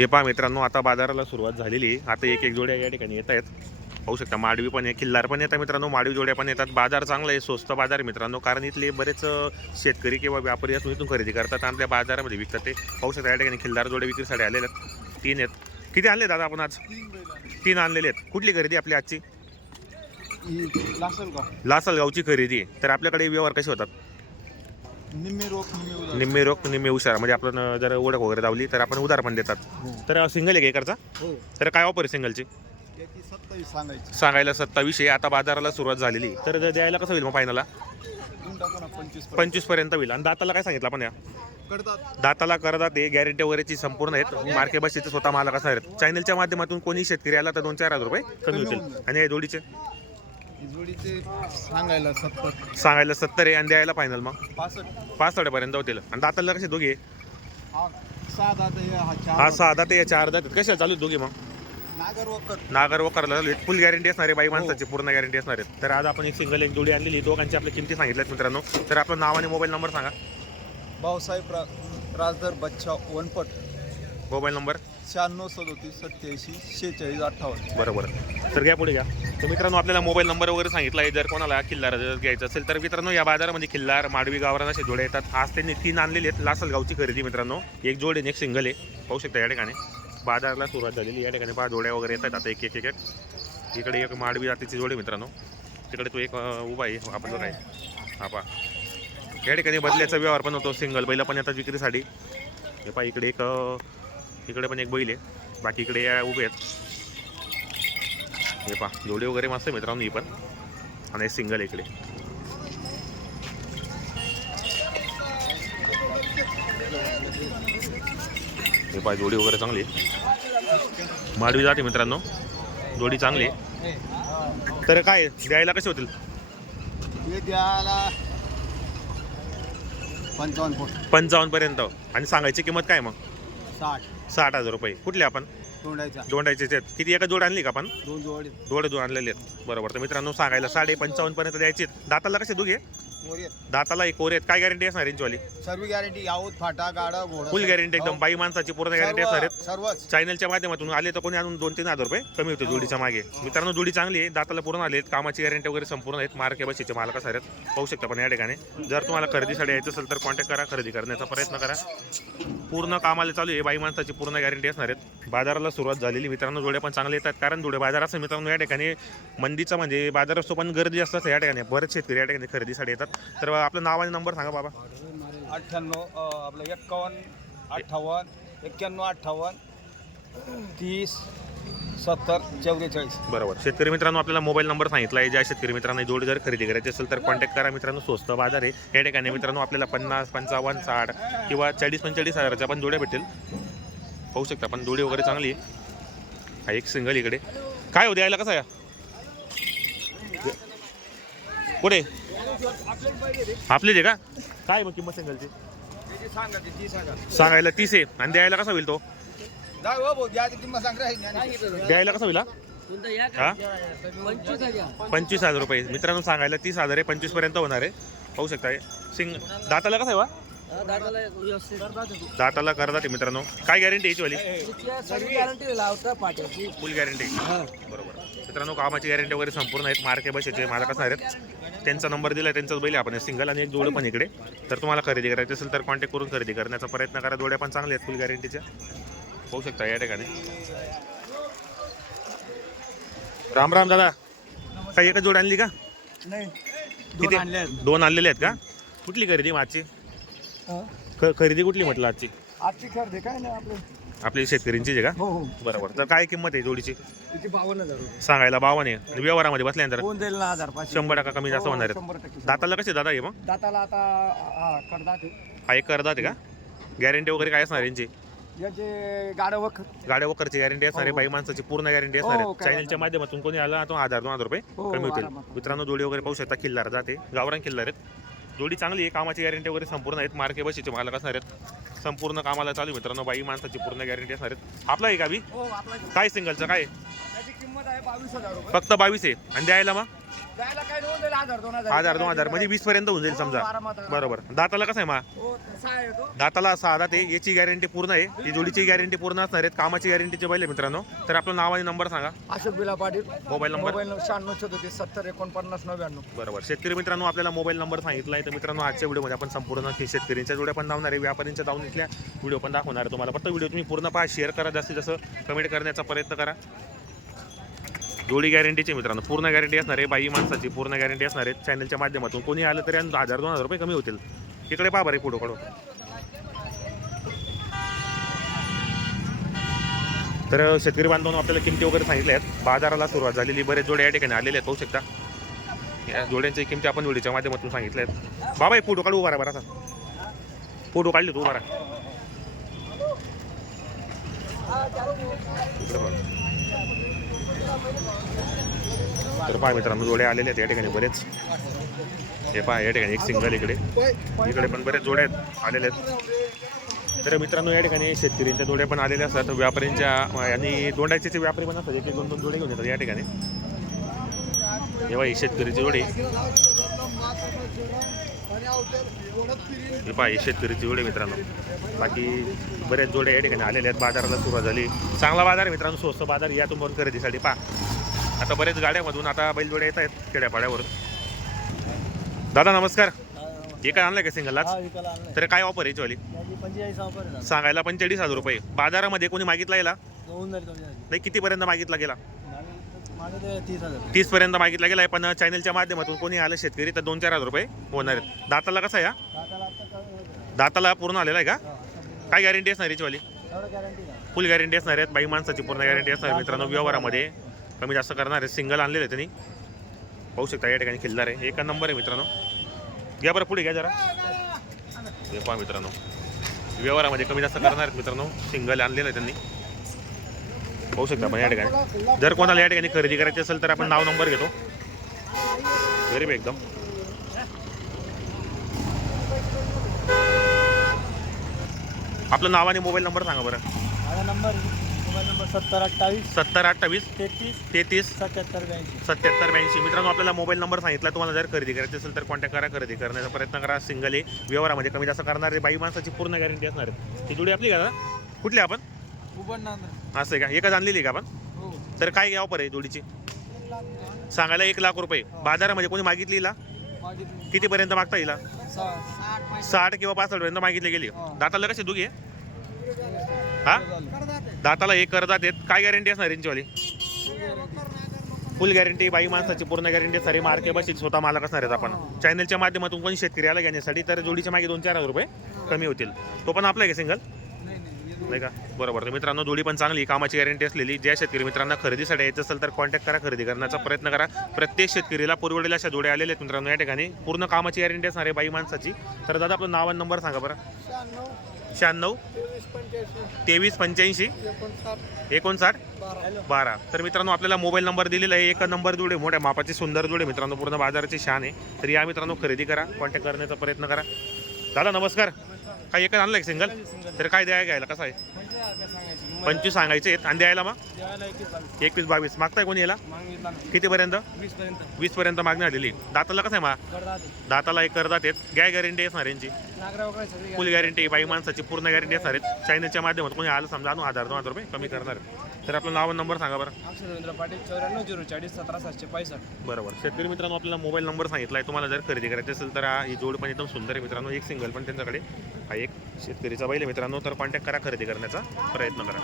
हे पहा मित्रांनो आता बाजाराला सुरुवात झालेली आहे. आता एक एक जोड्या या ठिकाणी येत आहेत. पाहू शकता माडवी पण आहे किल्लार पण येतात मित्रांनो माडवी जोड्या पण येतात. बाजार चांगला आहे स्वस्त बाजार आहे मित्रांनो कारण इथले बरेच शेतकरी किंवा व्यापारी असून इथून खरेदी करतात आणि त्या बाजारामध्ये विकतात ते. पाहू शकता या ठिकाणी खिल्लार जोड्या विक्रीसाठी आलेले आहेत. तीन आहेत. किती आणले दादा आपण आज? तीन आणलेले आहेत. कुठली खरेदी आपली आजची? लासल का लासलगावची खरेदी आहे. तर आपल्याकडे व्यवहार कसे होतात? निम्मे रोख निम्मे हुशार म्हणजे आपण जर ओळख वगैरे लावली तर आपण उधार पण देतात. हो. तर सिंगल आहे का इकडचा? हो. तर काय ऑफर आहे सिंगलची त्याची सत्तावीस सांगायला सत्तावीसशे आता बाजाराला सुरुवात झालेली आहे. तर द्यायला कसं होईल मग ना पंचवीसपर्यंत. होईल. आणि दाताला काय सांगितलं आपण या? दाताला करतात ते गॅरंटी वगैरेची संपूर्ण आहेत. मार्के बसीचे स्वतः मालक असणार आहेत. चॅनलच्या माध्यमातून कोणी शेतकरी आला तर दोन चार हजार रुपये कमी होतील. आणि या जोडीचे? ही जोडीचे सांगायला सत्तर. सांगायला सत्तर आहे आणि द्यायला फायनल मग. पासष्ट. पाच पर्यंत होतील. आणि दाताला कसे दोघे? हा सहा दात आहे, हा चार हा सहा दात या चार दात कशा चालू आहेत दोघे मग? नागर वखत नागर वकारला चालू आहेत. फुल गॅरंटी असणार आहे बाई माणसाची पूर्ण गॅरंटी असणार आहेत. तर आज आपण एक सिंगल एक जोडी आणलेली दोघांची आपल्या किमती सांगितल्यात मित्रांनो. तर आपलं नाव आणि मोबाईल नंबर सांगा. भाऊसाहेब रा राजदर बच्चा वनपट. मोबाईल नंबर शहाण्णव सदोतीस सत्याऐंशी शेहेचाळीस अठ्ठावन्न. बरोबर. तर घ्या पुढे घ्या. तर मित्रांनो आपल्याला मोबाईल नंबर वगैरे सांगितला आहे. जर कोणाला किल्लार जर घ्यायचं असेल तर मित्रांनो या बाजारामध्ये किल्लार माडवी गावरान असे जोडे येतात. आज त्यांनी तीन आणलेले आहेत. लासलगावची खरेदी मित्रांनो. एक जोड आहे एक सिंगल आहे. पाहू शकता या ठिकाणी. बाजाराला सुरुवात झालेली या ठिकाणी पहा जोड्या वगैरे येतात. आता एक एक एक एक. इकडे एक माडवी जातीची जोडी मित्रांनो. तिकडे तो एक उभा आहे. आपण बघा. हा पा या ठिकाणी बदल्याचा व्यवहार पण होतो. सिंगल बैला पण येतात विक्रीसाठी. हे पहा इकडे एक इकडे पण एक बैल आहे. बाकी इकडे या उभे आहेत. हे पहा जोडी वगैरे मस्त आहे मित्रांनो ही पण. आणि सिंगल इकडे. हे पहा जोडी वगैरे चांगली आहे. माडवी जाते मित्रांनो. जोडी चांगली आहे. तर काय द्यायला कसे होतील? पंचावन्न पर्यंत. आणि सांगायची किंमत काय मग? साठ. साठ हजार रुपये. कुठले आपण? दोंडायचे आहेत. किती एका जोड आणली का आपण? दोन जोडी जोडे दोन आणलेले आहेत. बरोबर. तर मित्रांनो सांगायला साडे पंचावन्न पर्यंत द्यायचे आहेत. दाताला कसे दोघे? दाताला एक ओरे आहेत काय गॅरंटी असणार यांचीवाली सर्व गॅरंटी यावत फाटा गाडा घोडा फुल गॅरंटी एकदम. बाई माणसाची पूर्ण गॅरंटी असणार आहेत. सर्व- सर्वच चॅनलच्या माध्यमातून आले तर कोणी आणून दोन तीन हजार रुपये कमी होते जोडीच्या मागे. मित्रांनो जोडी चांगली आहे. दाताला पूर्ण आले आहेत. कामाची गॅरंटी वगैरे संपूर्ण आहेत. मार्के बसीचे मालक असणार आहेत. पाहू शकता पण या ठिकाणी. जर तुम्हाला खरेदीसाठी यायचं असेल तर कॉन्टॅक्ट करा. खरेदी करण्याचा प्रयत्न करा. पूर्ण कामाला चालू आहे. बाई माणसाची पूर्ण गॅरंटी असणार आहेत. बाजाराला सुरुवात झालेली. मित्रांनो जोड्या पण चांगले येतात. कारण जोडे बाजार असं मित्रांनो या ठिकाणी मंदीचा म्हणजे बाजार असतो पण गर्दी असतात या ठिकाणी बरेच शेतकरी या ठिकाणी खरेदीसाठी येतात. तर आपलं नाव आणि नंबर सांगा बाबा. अठ्ठ्याण्णव आपलं एक्कावन्न अठ्ठावन्न एक्क्याण्णव अठ्ठावन्न तीस सत्तर चौवेचाळीस. बरोबर. शेतकरी मित्रांनो आपल्याला मोबाईल नंबर सांगितला आहे ज्या शेतकरी मित्रांनो जोडी जर खरेदी करायची असेल तर कॉन्टॅक्ट करा मित्रांनो. स्वस्त बाजार आहे. या ठिकाणी मित्रांनो आपल्याला पन्नास पंचावन्न साठ किंवा चाळीस पंचेचाळीस हजाराच्या पण जोड्या भेटेल. पाहू शकता पण जोडी वगैरे चांगली आहे. हा एक सिंगल इकडे. काय हो द्यायला कसं आहे? पुढे आपलीच आहे का? काय मग किंमत सिंगलची सांगा ते ती सांगा. सांगायला तीस आहे. आणि द्यायला कसा होईल तो? हो द्यायला कसा होईल हा? हा? पंचवीस हजार. रुपये. मित्रांनो सांगायला तीस हजार आहे. पंचवीसपर्यंत होणार आहे. पाहू शकताय सिंग दाताला कसं आहे वा दाताला करतात मित्रांनो. काय गॅरंटी याची वाली? गॅरंटी लावता पाट्याची फुल गॅरंटी बरोबर. मित्रांनो कामाची गॅरंटी वगैरे संपूर्ण आहेत. मार्के बसेचे असणार आहेत त्यांचा नंबर दिला त्यांचाच बैल आपण सिंगल आणि एक जोड पण इकडे. तर तुम्हाला खरेदी करायची असेल तर कॉन्टॅक्ट करून खरेदी करण्याचा प्रयत्न करा. जोड्या पण चांगल्या आहेत फुल गॅरंटीच्या पाहू शकता या ठिकाणी. राम राम दादा. काही एकच जोड आणली का? नाही. दोन आणलेले आहेत का? कुठली खरेदी माझी ख- खरेदी कुठली म्हटलं आजची? आजची खरेदी काय नाही आपलं. आपली शेतकऱ्यांचीच आहे का? हो हो. बरोबर. तर काय किंमत आहे जोडीची? बावन्न हजार रुपये. सांगायला बावन आहे. आणि व्यवहारामध्ये बसल्यानंतर कोण देईल ना हजार पाचशे? शंभर टक्का कमी जास्त हो, होणार शंभर आहेत टक्के दाताला कसे दादा हे मग? दाताला आता हा हा एक करदात आहे का? गॅरंटी वगैरे काय असणार यांची? याचे गाडं वखत गाड्या वगैरेची गॅरंटी असणार आहे हो. बाई माणसाची पूर्ण गॅरंटी असणार हो, आहे काय चॅनलच्या माध्यमातून कोणी आला तो हजार दोन हजार रुपये हो, कमी होतील. आरामात. मित्रांनो जोडी वगैरे पाहू शकता किल्लार जाते. गावरान किल्लार आहेत. जोडी चांगली आहे कामाची गॅरंटी वगैरे संपूर्ण आहेत. मार्के बशीचे मालक असणार आहेत. संपूर्ण कामाला चालू मित्रांनो बाई माणसाची पूर्ण गॅरंटी असणार आहेत. आपला आहे का बी? हो आपला काय सिंगलचं काय? किंमत आहे बावीस हजार फक्त बावीस आहे. आणि द्यायला मग? काय जाईल हजार दोन हजार. हजार दोन हजार. म्हणजे वीस पर्यंत होऊन जाईल समजा. बरोबर. दाताला कसं आहे मा? हो तो. दाताला सहा. दात आहे याची गॅरंटी पूर्ण आहे. ही जोडीची गॅरंटी पूर्ण असणार आहेत. कामाची गॅरंटीचे पहिले मित्रांनो. तर आपलं नाव आणि नंबर सांगा. अशोक बिला पाटील. मोबाईल नंबर मोबाईल शहाण्णव छत्तीस सत्तर एकोणपन्नास नव्याण्णव. बरोबर. शेतकरी मित्रांनो आपल्याला मोबाईल नंबर सांगितला आहे. तर मित्रांनो आजच्या व्हिडिओमध्ये आपण संपूर्ण हे शेतकऱ्यांच्या जोड्या पण लावणार आहे. व्यापाऱ्यांच्या जाऊन इथल्या व्हिडिओ पण दाखवणार आहे तुम्हाला. फक्त व्हिडिओ तुम्ही पूर्ण पहा शेअर करा. जास्तीत जास्त कमेंट करण्याचा प्रयत्न करा. जोडी गॅरंटीची मित्रांनो. पूर्ण गॅरंटी असणार आहे. बाई माणसाची पूर्ण गॅरंटी असणार आहे. चॅनलच्या माध्यमातून कोणी आलं तरी हजार दोन हजार रुपये कमी होतील. इकडे बाबा बरे फोटो कडून. तर शेतकरी बांधवांना आपल्याला किमती वगैरे सांगितल्या आहेत. बाजाराला सुरुवात झालेली. बरेच जोडे या ठिकाणी आलेले आहेत पाहू शकता. या जोड्यांच्या किमती आपण व्हिडिओच्या माध्यमातून सांगितल्या आहेत. बाबा हे फोटो काढू उभा राहा बरा फोटो काढले तू उभा राहा. तर पहा मित्रांनो जोडे आलेले आहेत या ठिकाणी बरेच. हे पहा या ठिकाणी एक सिंगल इकडे. इकडे पण बरेच जोडे आहेत आलेले आहेत. तर मित्रांनो या ठिकाणी शेतकऱ्यांच्या जोड्या पण आलेल्या असतात. व्यापाऱ्यांच्या आणि दोंडाचे व्यापारी पण असतात एक एक दोन दोन जोडे घेऊन येतात या ठिकाणी. हे शेतकरीचे जोडे. हे पहा ही शेतकरीची जोडी मित्रांनो. बाकी बरेच जोडे या ठिकाणी आलेले आहेत. बाजाराला सुरुवात झाली. चांगला बाजार आहे मित्रांनो स्वस्त बाजार या तुम्ही खरेदीसाठी पहा. आता बरेच गाड्यामधून आता बैलजोड्या येत आहेत खेड्यापाड्यावरून. दादा नमस्कार. हे काय आणलं का सिंगललाच तर काय ऑफर आहे ऑफर सांगायला पंचेचाळीस हजार रुपये. बाजारामध्ये कोणी मागितला गेला नाही कितीपर्यंत मागितला गेला? तीस पर्यंत मागितला गेला पण चॅनलच्या माध्यमातून कोणी आलं शेतकरी तर दोन चार हजार रुपये होणार आहेत. दाताला कसा आहे हा? दाताला पूर्ण आलेला आहे का? काय गॅरंटी असणार याचीवाली फुल गॅरंटी असणार आहेत. बाई माणसाची पूर्ण गॅरंटी असणार आहे मित्रांनो व्यवहारामध्ये. कमी जास्त करणार आहे सिंगल आणलेलं आहे त्यांनी. पाहू शकता या ठिकाणी खिल्लार आहे. एका नंबर आहे मित्रांनो. घ्या बरं पुढे घ्या जरा. हे पहा मित्रांनो. व्यवहारामध्ये कमी जास्त करणार आहेत मित्रांनो. सिंगल आणलेलं आहे त्यांनी. पाहू शकता आपण या ठिकाणी. जर कोणाला या ठिकाणी खरेदी करायची असेल तर आपण नाव नंबर घेतो. गरीब एकदम. आपलं नाव आणि मोबाईल नंबर सांगा बरं. माझा नंबर मोबाईल नंबर सत्तर अठ्ठावीस सत्तर अठ्ठावीस तेहतीस तेहतीस सत्याहत्तर ब्याऐंशी. सत्याहत्तर ब्याऐंशी. मित्रांनो आपल्याला मोबाईल नंबर सांगितला. तुम्हाला जर खरेदी करायची असेल तर कॉन्टॅक्ट करा. खरेदी करण्याचा प्रयत्न करा. सिंगल आहे. व्यवहारामध्ये कमी जास्त करणारे बाई माणसाची पूर्ण गॅरंटी असणार आहे. ती जुडी आपली का? कुठली आपण? असं आहे का? एकच आणलेली आहे का आपण? हो. तर काय ऑफर आहे जोडीची? सांगायला एक लाख रुपये. बाजारामध्ये कोणी मागितली हिला? मागितली. कितीपर्यंत मागता येईल साठ किंवा पासष्ट पर्यंत मागितली गेली. हा. दाताला कशी दुखी हा? दाताला एक करतात येत काय गॅरंटी असणार यांचीवाली? फुल गॅरंटी बाई माणसाची पूर्ण गॅरंटी सारी मार्के बसील स्वतः मालक असणार आहेत आपण. चॅनलच्या माध्यमातून कोणी शेतकरी आला घेण्यासाठी तर जोडीच्या मागे दोन चार हजार रुपये कमी होतील. तो पण आपला आहे का सिंगल नाही का? बरोबर. तर मित्रांनो जोडी पण चांगली कामाची गॅरंटी असलेली. ज्या शेतकरी मित्रांना खरेदीसाठी यायचं असेल तर कॉन्टॅक्ट करा खरेदी करण्याचा प्रयत्न करा. प्रत्येक शेतकरीला पुरवडेल्या अशा जोड्या आलेल्या आहेत मित्रांनो. या ठिकाणी पूर्ण कामाची गॅरंटी असणार आहे बाई माणसाची. तर दादा आपलं नाव आणि नंबर सांगा बरं. शहाण्णव. तेवीस पंच्याऐंशी. एकोणसाठ. बारा. तर मित्रांनो आपल्याला मोबाईल नंबर दिलेला आहे. एक नंबर जोडे मोठ्या मापाची सुंदर जोडे. मित्रांनो पूर्ण बाजाराची शान आहे. तर या मित्रांनो खरेदी करा. कॉन्टॅक्ट करण्याचा प्रयत्न करा. दादा नमस्कार. काय एकच आणलं सिंगल तर काय द्यायला घ्यायला? कसं आहे? पंचवीस सांगायचे आहेत. आणि द्यायला मग? एकवीस बावीस. मागताय कोणी याला? कितीपर्यंत? वीस पर्यंत वीस पर्यंत मागणी आलेली दाताला कसं आहे मा? करतात दाताला एक करदात आहेत. गॅ गॅरंटी असणार यांची. फुल गॅरंटी बाई माणसाची पूर्ण गॅरंटी असणार आहेत. चायनाच्या माध्यमातून कोणी आलं समजा आणून हजार दोन हजार रुपये कमी करणार आहेत. तर आपलं नाव आणि नंबर सांगा बरं. रवींद्र पाटील चौऱ्याण्णव झिरो चाळीस सतरा सातशे पासष्ट. बरोबर. शेतकरी मित्रांनो आपल्याला मोबाईल नंबर सांगितला आहे तुम्हाला जर खरेदी करायची असेल तर हा- ही जोड पण एकदम सुंदर आहे मित्रांनो. एक सिंगल पण त्यांच्याकडे हा एक शेतकरीचा बैल मित्रांनो तर कॉन्टॅक्ट करा खरेदी करण्याचा प्रयत्न करा.